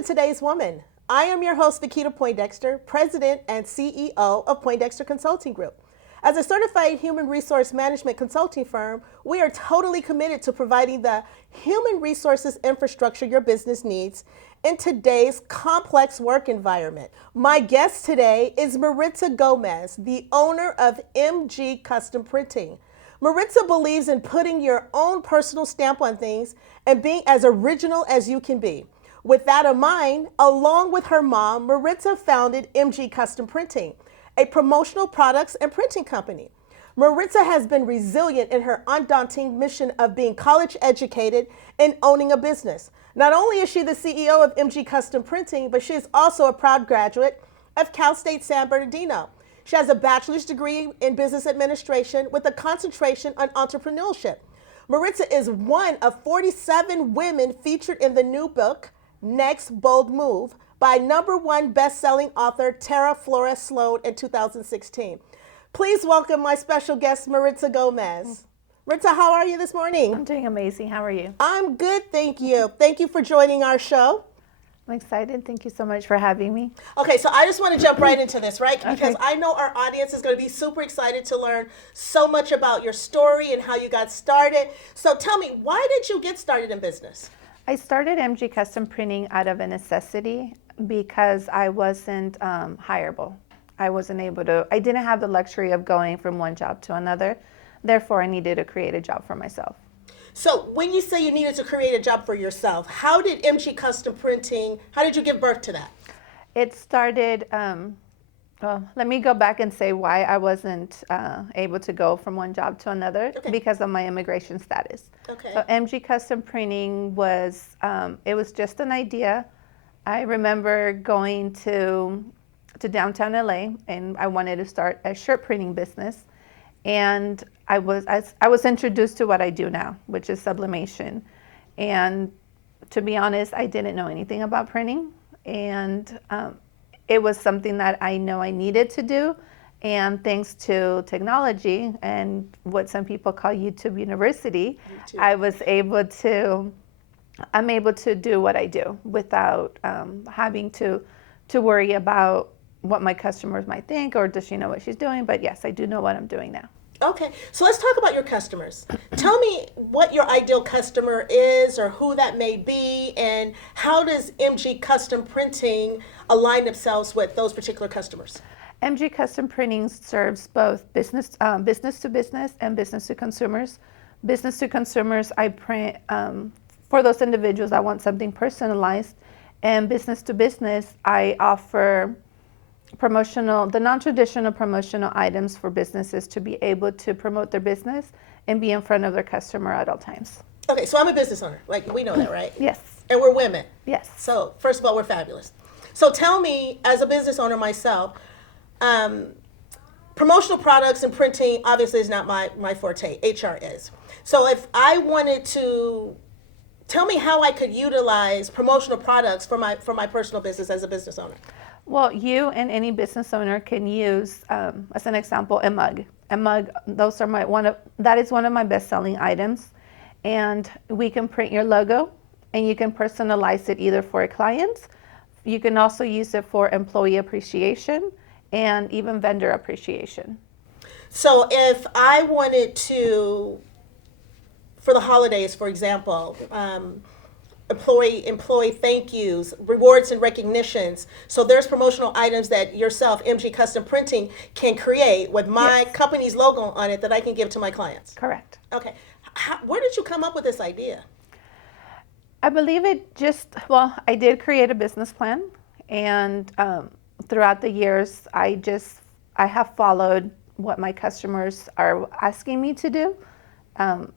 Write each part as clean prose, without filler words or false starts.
to Today's Woman. I am your host, Vikita Poindexter, President and CEO of Poindexter Consulting Group. As a certified human resource management consulting firm, we are totally committed to providing the human resources infrastructure your business needs in today's complex work environment. My guest today is Maritza Gomez, the owner of MG Custom Printing. Maritza believes in putting your own personal stamp on things and being as original as you can be. With that in mind, along with her mom, Maritza founded MG Custom Printing, a promotional products and printing company. Maritza has been resilient in her undaunting mission of being college educated and owning a business. Not only is she the CEO of MG Custom Printing, but she is also a proud graduate of Cal State San Bernardino. She has a bachelor's degree in business administration with a concentration on entrepreneurship. Maritza is one of 47 women featured in the new book, Next Bold Move, by #1 best-selling author Tara Flores Sloan in 2016. Please welcome my special guest, Maritza Gomez. Maritza, how are you this morning? I'm doing amazing. How are you? I'm good, thank you. Thank you for joining our show. I'm excited. Thank you so much for having me. Okay, so I just want to jump right into this, right? Because Okay. I know our audience is going to be super excited to learn so much about your story and how you got started. So tell me, why did you get started in business? I started MG Custom Printing out of a necessity because I wasn't hireable. I didn't have the luxury of going from one job to another. Therefore, I needed to create a job for myself. So when you say you needed to create a job for yourself, how did MG Custom Printing, how did you give birth to that? It started, well, let me go back and say why I wasn't able to go from one job to another. Okay. Because of my immigration status. Okay. So MG Custom Printing was, it was just an idea. I remember going to downtown LA and I wanted to start a shirt printing business. And I was introduced to what I do now, which is sublimation. And to be honest, I didn't know anything about printing. And it was something that I know I needed to do. And thanks to technology and what some people call YouTube University, I'm able to do what I do without having to worry about what my customers might think, or does she know what she's doing? But yes, I do know what I'm doing now. Okay, so let's talk about your customers. Tell me what your ideal customer is or who that may be, and how does MG Custom Printing align themselves with those particular customers? MG Custom Printing serves both business to business and business to consumers. Business to consumers, I print for those individuals that want something personalized, and business to business, I offer the non-traditional promotional items for businesses to be able to promote their business and be in front of their customer at all times. Okay, so I'm a business owner. Like, we know that, right? Yes. And we're women. Yes. So, first of all, we're fabulous. So tell me, as a business owner myself, promotional products and printing obviously is not my forte. HR is. So if I wanted to, tell me how I could utilize promotional products for my personal business as a business owner. Well, you and any business owner can use, as an example, a mug. A mug. Those are that is one of my best-selling items, and we can print your logo, and you can personalize it either for a client. You can also use it for employee appreciation and even vendor appreciation. So if I wanted to, for the holidays, for example, employee thank yous, rewards and recognitions. So there's promotional items that yourself, MG Custom Printing, can create with my company's logo on it that I can give to my clients. Correct. Okay. Where did you come up with this idea? I believe I did create a business plan, and throughout the years, I have followed what my customers are asking me to do.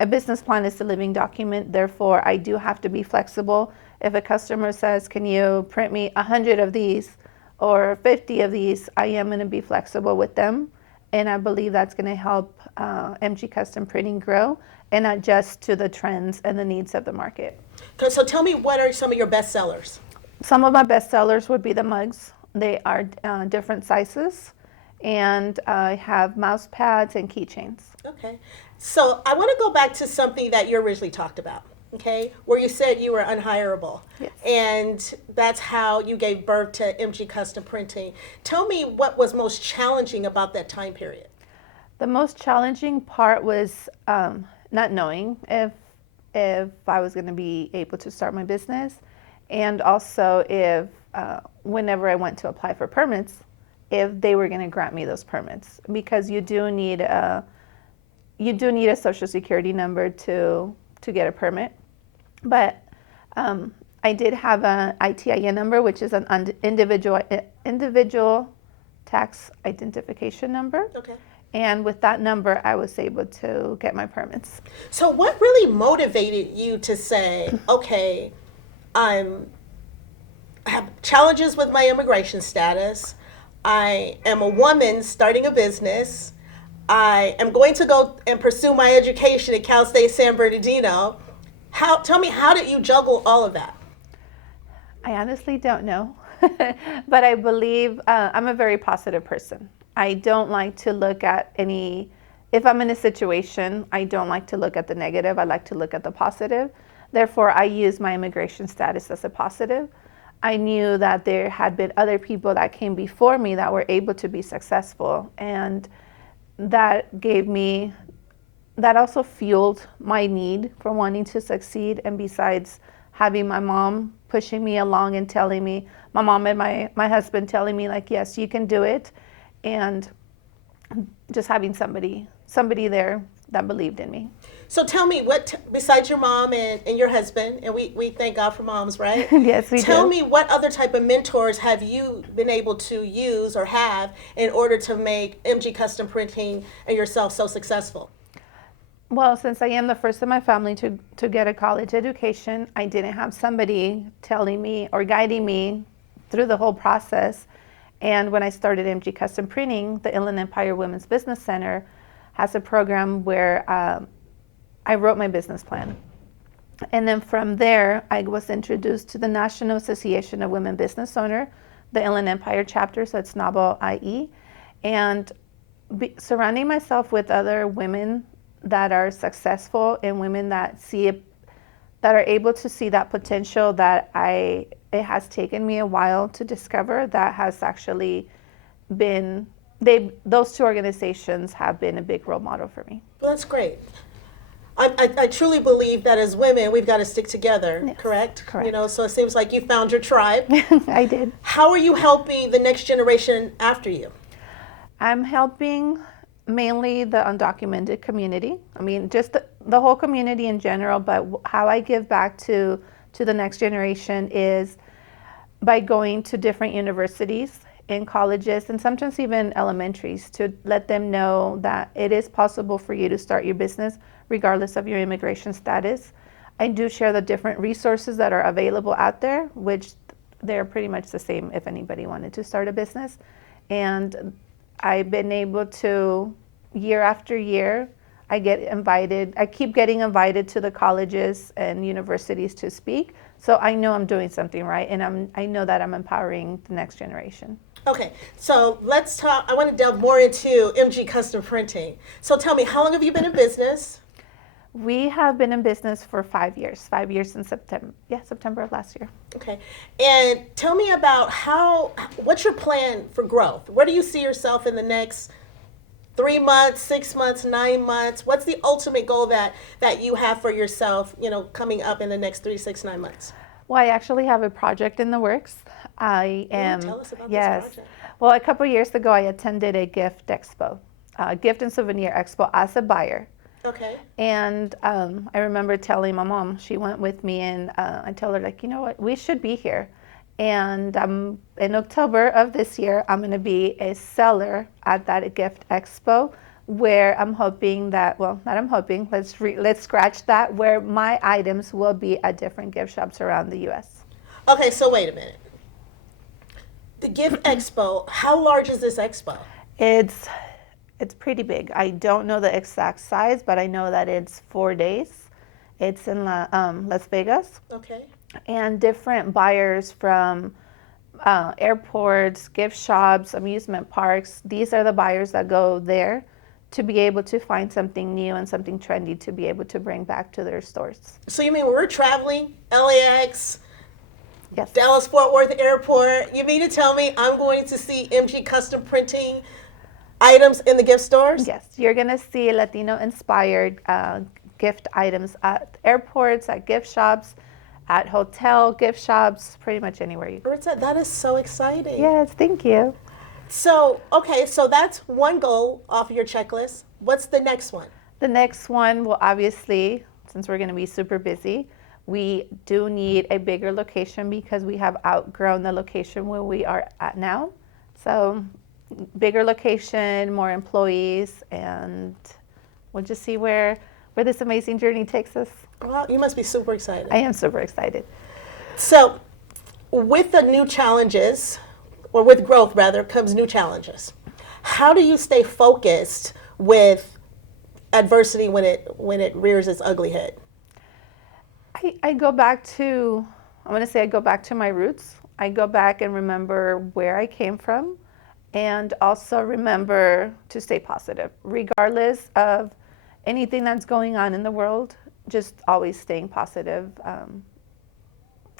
A business plan is a living document, therefore I do have to be flexible. If a customer says, can you print me 100 of these or 50 of these, I am going to be flexible with them. And I believe that's going to help MG Custom Printing grow and adjust to the trends and the needs of the market. So tell me, what are some of your best sellers? Some of my best sellers would be the mugs. They are different sizes, and I have mouse pads and keychains. Okay. So I want to go back to something that you originally talked about. okay, where you said you were unhireable. Yes. And that's how you gave birth to MG Custom Printing. Tell me what was most challenging about that time period. The most challenging part was not knowing if I was going to be able to start my business, and also if whenever I went to apply for permits, if they were going to grant me those permits, because you do need a social security number to get a permit. But I did have an ITIN number, which is an individual tax identification number. Okay. And with that number, I was able to get my permits. So what really motivated you to say, okay, I have challenges with my immigration status. I am a woman starting a business. I am going to go and pursue my education at Cal State San Bernardino. Tell me, how did you juggle all of that? I honestly don't know, but I believe I'm a very positive person. I don't like to look at if I'm in a situation, I don't like to look at the negative. I like to look at the positive. Therefore, I use my immigration status as a positive. I knew that there had been other people that came before me that were able to be successful, and that also fueled my need for wanting to succeed. And besides having my mom pushing me along and telling me, my mom and my husband telling me, like, yes, you can do it, and just having somebody there that believed in me. So tell me, besides your mom and your husband, and we thank God for moms, right? Yes, we do. Tell me, what other type of mentors have you been able to use or have in order to make MG Custom Printing and yourself so successful? Well, since I am the first in my family to get a college education, I didn't have somebody telling me or guiding me through the whole process. And when I started MG Custom Printing, the Inland Empire Women's Business Center has a program where I wrote my business plan. And then from there, I was introduced to the National Association of Women Business Owners, the Inland Empire chapter, so it's NABO IE. And surrounding myself with other women that are successful and women that are able to see that potential that it has taken me a while to discover, that has actually been, those two organizations have been a big role model for me. Well, that's great. I truly believe that as women, we've got to stick together, Yes, correct? correct. So it seems like you found your tribe. I did. How are you helping the next generation after you? I'm helping mainly the undocumented community. I mean, just the whole community in general, but how I give back to the next generation is by going to different universities and colleges, and sometimes even elementaries, to let them know that it is possible for you to start your business regardless of your immigration status. I do share the different resources that are available out there, which they're pretty much the same if anybody wanted to start a business. And I've been able to, year after year, I keep getting invited to the colleges and universities to speak. So I know I'm doing something right, and I know that I'm empowering the next generation. Okay, so let's talk. I want to delve more into MG Custom Printing. So tell me, how long have you been in business? We have been in business for 5 years. 5 years in September. Yeah, September of last year. Okay, and tell me about what's your plan for growth? Where do you see yourself in the next 3 months, 6 months, 9 months? What's the ultimate goal that you have for yourself, coming up in the next 3, 6, 9 months? Well, I actually have a project in the works. Tell us about this project. Well, a couple years ago, I attended a gift expo, gift and souvenir expo as a buyer. Okay. And I remember telling my mom, she went with me, and I told her, like, you know what, we should be here. And in October of this year, I'm going to be a seller at that gift expo, where I'm hoping that, well, not I'm hoping, let's scratch that, where my items will be at different gift shops around the U.S. Okay, so wait a minute. The gift expo, how large is this expo? It's pretty big. I don't know the exact size, but I know that it's 4 days. It's in Las Vegas. Okay. And different buyers from airports, gift shops, amusement parks. These are the buyers that go there to be able to find something new and something trendy to be able to bring back to their stores. So you mean when we're traveling, LAX, Yes. Dallas Fort Worth Airport, you mean to tell me I'm going to see MG Custom Printing items in the gift stores? Yes, you're going to see Latino-inspired gift items at airports, at gift shops, at hotel gift shops, pretty much anywhere you go. Maritza, that is so exciting. Yes, thank you. So, okay, so that's one goal off your checklist. What's the next one? The next one will obviously, since we're going to be super busy, we do need a bigger location because we have outgrown the location where we are at now. So bigger location, more employees, and we'll just see where this amazing journey takes us. Well, you must be super excited. I am super excited. So, with the new challenges, or with growth rather, comes new challenges. How do you stay focused with adversity when it rears its ugly head? I go back to, I want to say I go back to my roots. I go back and remember where I came from, and also remember to stay positive, regardless of anything that's going on in the world, just always staying positive.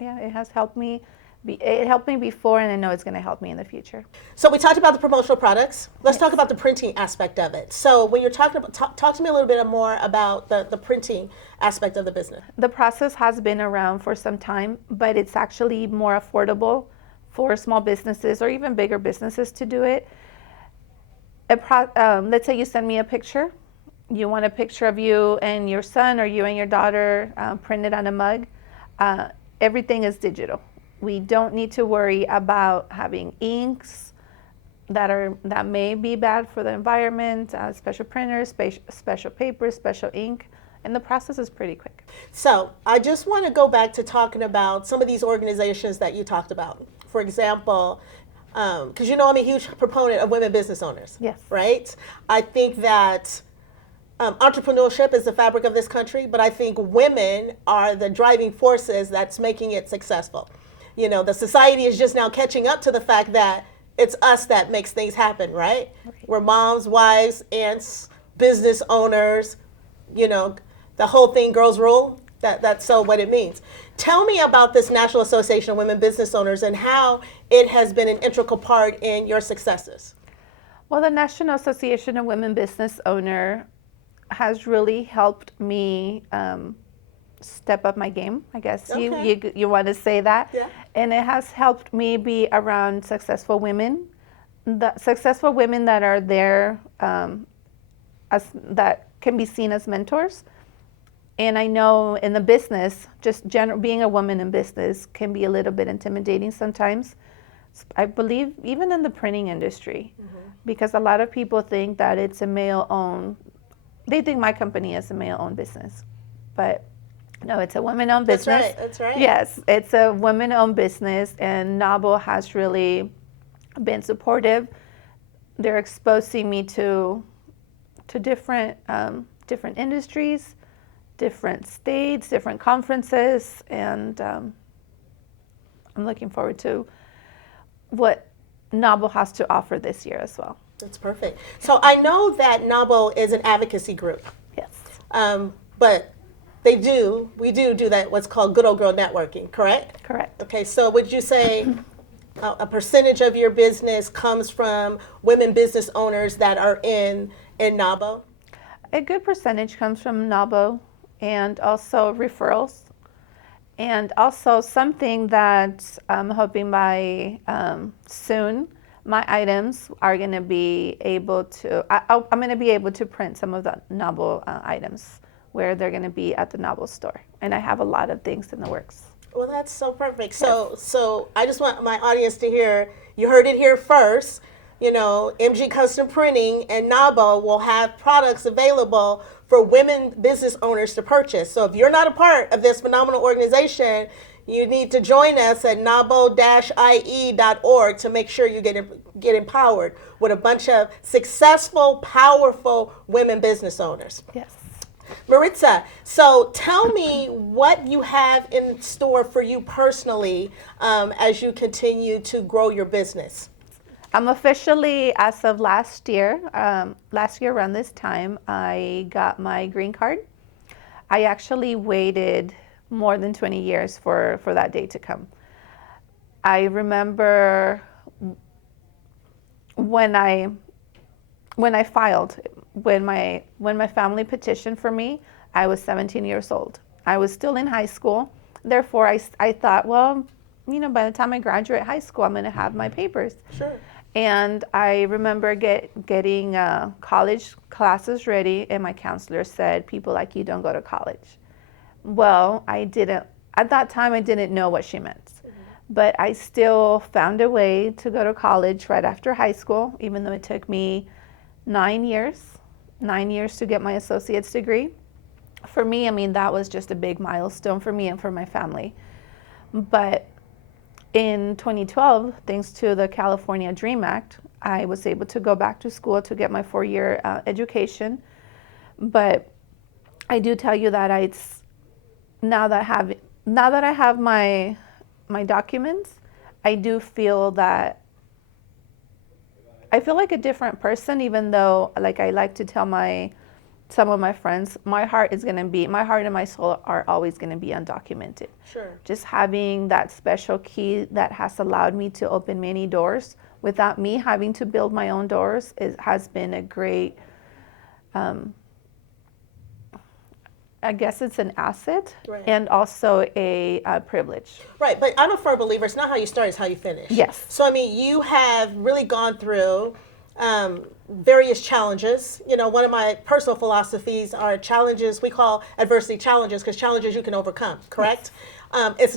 Yeah, it has helped me. It helped me before, and I know it's going to help me in the future. So we talked about the promotional products. Let's talk about the printing aspect of it. So when you're talking about, talk to me a little bit more about the printing aspect of the business. The process has been around for some time, but it's actually more affordable for small businesses or even bigger businesses to do it. Let's say you send me a picture. You want a picture of you and your son or you and your daughter printed on a mug. Everything is digital. We don't need to worry about having inks that may be bad for the environment, special printers, special paper, special ink, and the process is pretty quick. So I just want to go back to talking about some of these organizations that you talked about. For example, because you know I'm a huge proponent of women business owners. Yes. Right? I think that entrepreneurship is the fabric of this country, but I think women are the driving forces that's making it successful. You know, the society is just now catching up to the fact that it's us that makes things happen, right? We're moms, wives, aunts, business owners, you know, the whole thing, girls rule. That's so what it means. Tell me about this National Association of Women Business Owners and how it has been an integral part in your successes. Well, the National Association of Women Business Owner has really helped me step up my game, I guess you want to say that. Yeah. And it has helped me be around successful women, the successful women that are there that can be seen as mentors. And I know in the business, just being a woman in business can be a little bit intimidating sometimes. I believe even in the printing industry, because a lot of people think that it's a male-owned. They think my company is a male-owned business, but no, it's a women-owned business. That's right. Yes, it's a women-owned business, and NAWBO has really been supportive. They're exposing me to different industries, different states, different conferences, and I'm looking forward to what NAWBO has to offer this year as well. That's perfect. So I know that NAWBO is an advocacy group. Yes. But we do that, what's called good old girl networking, correct? Correct. Okay, so would you say a percentage of your business comes from women business owners that are in NAWBO? A good percentage comes from NAWBO and also referrals. And also something that I'm hoping by soon, my items are going to be able to, I'm going to be able to print some of the NAWBO items where they're going to be at the NAWBO store. And I have a lot of things in the works. Well, that's so perfect. So I just want my audience to hear, you heard it here first. You know, MG Custom Printing and NAWBO will have products available for women business owners to purchase. So if you're not a part of this phenomenal organization, you need to join us at nabo-ie.org to make sure you get empowered with a bunch of successful, powerful women business owners. Yes. Maritza, so tell me what you have in store for you personally as you continue to grow your business. I'm officially, as of last year around this time, I got my green card. I actually waited more than 20 years for that day to come. I remember when I filed, when my family petitioned for me, I was 17 years old. I was still in high school. Therefore, I thought, well, by the time I graduate high school, I'm going to have my papers. Sure. And I remember getting college classes ready, and my counselor said, people like you don't go to college. Well, at that time, I didn't know what she meant. But I still found a way to go to college right after high school, even though it took me 9 years to get my associate's degree. For me, that was just a big milestone for me and for my family. But in 2012, thanks to the California Dream Act, I was able to go back to school to get my 4-year education. But I do tell you that now that I have my documents, I do feel that I feel like a different person, even though, like, I like to tell some of my friends, my heart and my soul are always going to be undocumented. Sure. Just having that special key that has allowed me to open many doors without me having to build my own doors has been a great, I guess it's an asset, right, and also a privilege. Right, but I'm a firm believer, it's not how you start, it's how you finish. Yes. So, you have really gone through various challenges. One of my personal philosophies are challenges, we call adversity challenges, because challenges you can overcome, correct? Yes. It's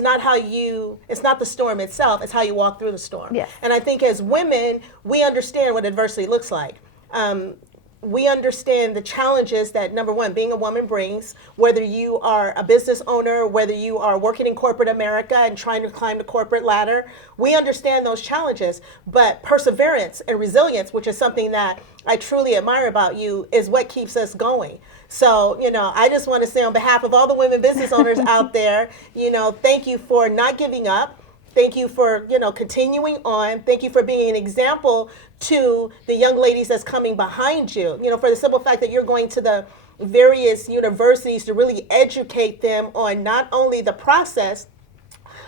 not the storm itself, it's how you walk through the storm. Yes. And I think as women, we understand what adversity looks like. We understand the challenges that, number one, being a woman brings, whether you are a business owner, whether you are working in corporate America and trying to climb the corporate ladder. We understand those challenges, but perseverance and resilience, which is something that I truly admire about you, is what keeps us going. So, I just want to say on behalf of all the women business owners out there, thank you for not giving up. Thank you for, continuing on. Thank you for being an example to the young ladies that's coming behind you, for the simple fact that you're going to the various universities to really educate them on not only the process,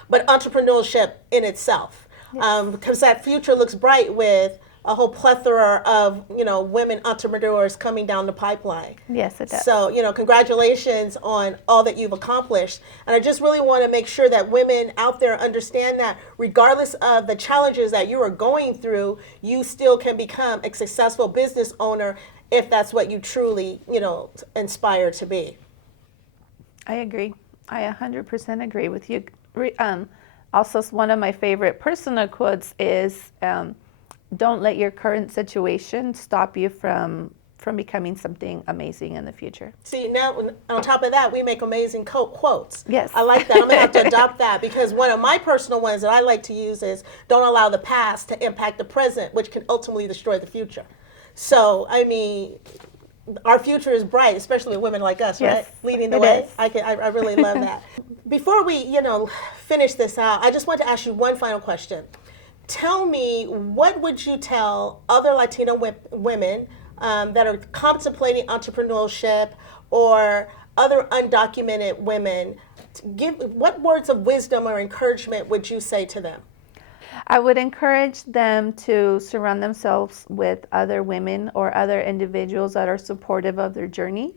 but entrepreneurship in itself. Yes. Because that future looks bright with a whole plethora of, women entrepreneurs coming down the pipeline. Yes, it does. So, congratulations on all that you've accomplished. And I just really want to make sure that women out there understand that regardless of the challenges that you are going through, you still can become a successful business owner if that's what you truly, inspire to be. I agree. I 100% agree with you. Also, one of my favorite personal quotes is, don't let your current situation stop you from becoming something amazing in the future. See, now on top of that, we make amazing quotes. Yes. I like that. I'm going to have to adopt that, because one of my personal ones that I like to use is, don't allow the past to impact the present, which can ultimately destroy the future. So, our future is bright, especially with women like us, yes, right? Leading the way. Is. I really love that. Before we, finish this out, I just want to ask you one final question. Tell me, what would you tell other Latino women that are contemplating entrepreneurship, or other undocumented women? What words of wisdom or encouragement would you say to them? I would encourage them to surround themselves with other women or other individuals that are supportive of their journey.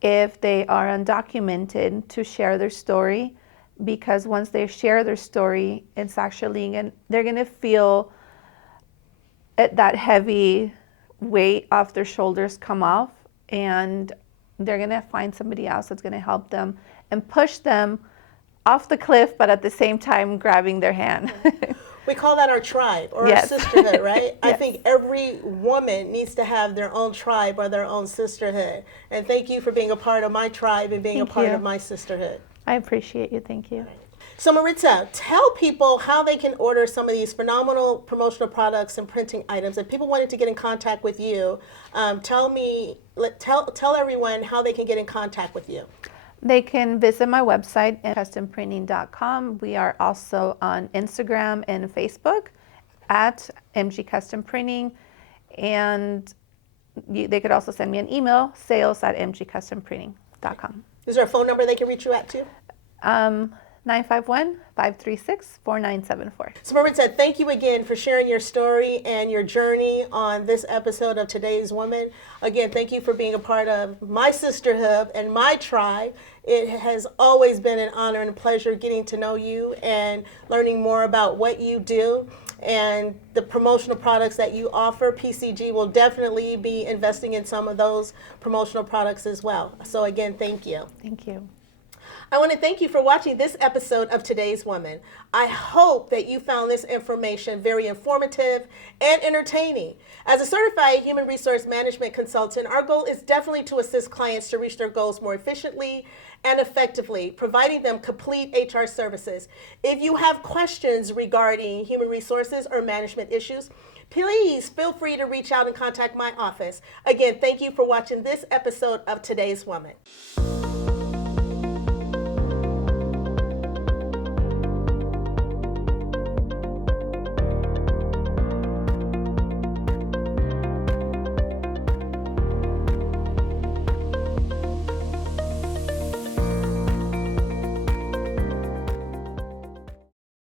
If they are undocumented, to share their story, because once they share their story, it's actually they're going to feel that heavy weight off their shoulders come off, and they're going to find somebody else that's going to help them and push them off the cliff, but at the same time grabbing their hand. We call that our tribe, or yes. our sisterhood, right? Yes. I think every woman needs to have their own tribe or their own sisterhood. And thank you for being a part of my tribe and being a part of my sisterhood. I appreciate you. Thank you. So Maritza, tell people how they can order some of these phenomenal promotional products and printing items. If people wanted to get in contact with you, tell everyone how they can get in contact with you. They can visit my website at customprinting.com. We are also on Instagram and Facebook at MG Custom Printing, and they could also send me an email, sales@mgcustomprinting.com. Is there a phone number they can reach you at too? 951-536-4974. So Maritza, thank you again for sharing your story and your journey on this episode of Today's Woman. Again, thank you for being a part of my sisterhood and my tribe. It has always been an honor and a pleasure getting to know you and learning more about what you do and the promotional products that you offer. PCG will definitely be investing in some of those promotional products as well. So again, thank you. Thank you. I want to thank you for watching this episode of Today's Woman. I hope that you found this information very informative and entertaining. As a certified human resource management consultant, our goal is definitely to assist clients to reach their goals more efficiently and effectively, providing them complete HR services. If you have questions regarding human resources or management issues, please feel free to reach out and contact my office. Again, thank you for watching this episode of Today's Woman.